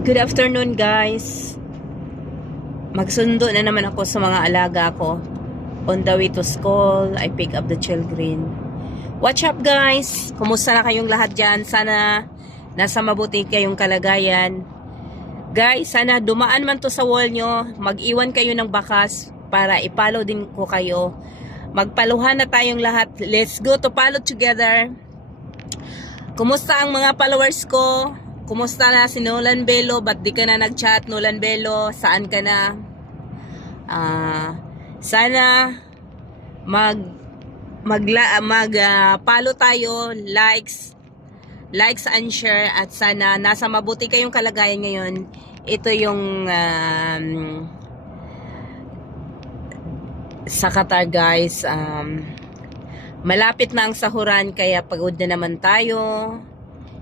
Good afternoon guys. Magsundo na naman ako sa mga alaga ko. On the way to school, I pick up the children. What's up guys? Kumusta na kayong lahat dyan? Sana nasa mabuti kayong kalagayan. Guys, sana dumaan man to sa wall nyo. Mag-iwan kayo ng bakas para ipalo din ko kayo. Magpaluhan na tayong lahat. Let's go to palo together. Kumusta ang mga followers ko? Kumusta na si Nolan Bello? Ba't di ka na nag-chat, Nolan Bello? Saan ka na? Sana palo tayo, likes and share, at sana nasa mabuti kayong kalagayan ngayon. Ito yung sa Qatar guys, malapit na ang sahuran kaya pagod na naman tayo.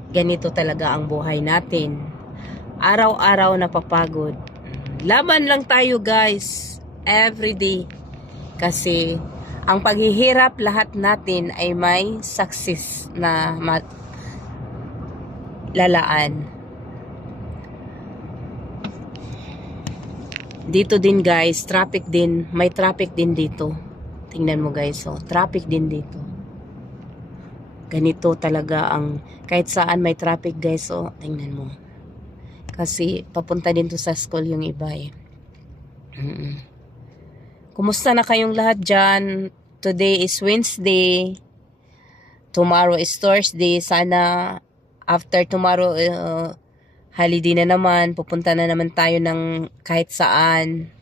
Ganito talaga ang buhay natin. Araw-araw napapagod. Laban lang tayo guys. Everyday. Kasi ang paghihirap lahat natin ay may success na lalaan. Dito din guys, traffic din. May traffic din dito. Tingnan mo guys, oh, traffic din dito. Ganito talaga ang, kahit saan may traffic guys, oh, tingnan mo. Kasi papunta din to sa school yung iba eh. Kumusta na kayong lahat dyan? Today is Wednesday. Tomorrow is Thursday. Sana after tomorrow, holiday na naman. Pupunta na naman tayo ng kahit saan.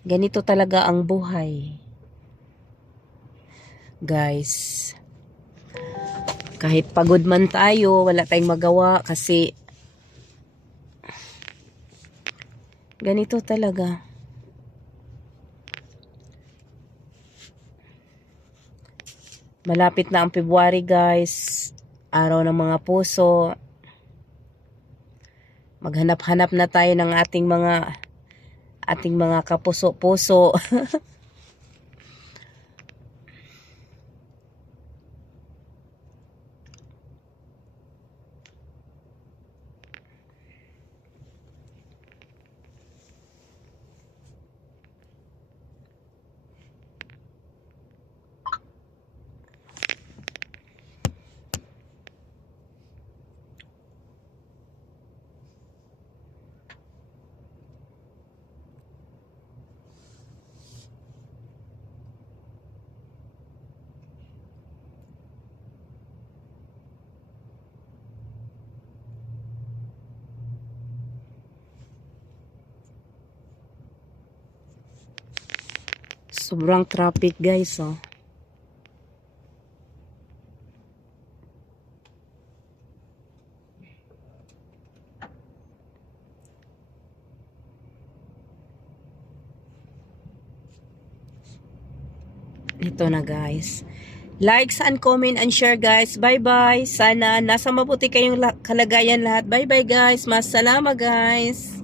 Ganito talaga ang buhay. Guys, kahit pagod man tayo, wala tayong magawa kasi ganito talaga. Malapit na ang February guys, araw ng mga puso. Maghanap-hanap na tayo ng ating mga kapuso-puso. Sobrang traffic guys, oh. Ito na guys. Likes and comment and share guys. Bye bye. Sana nasa mabuti kayong kalagayan lahat. Bye bye guys. Masalama guys.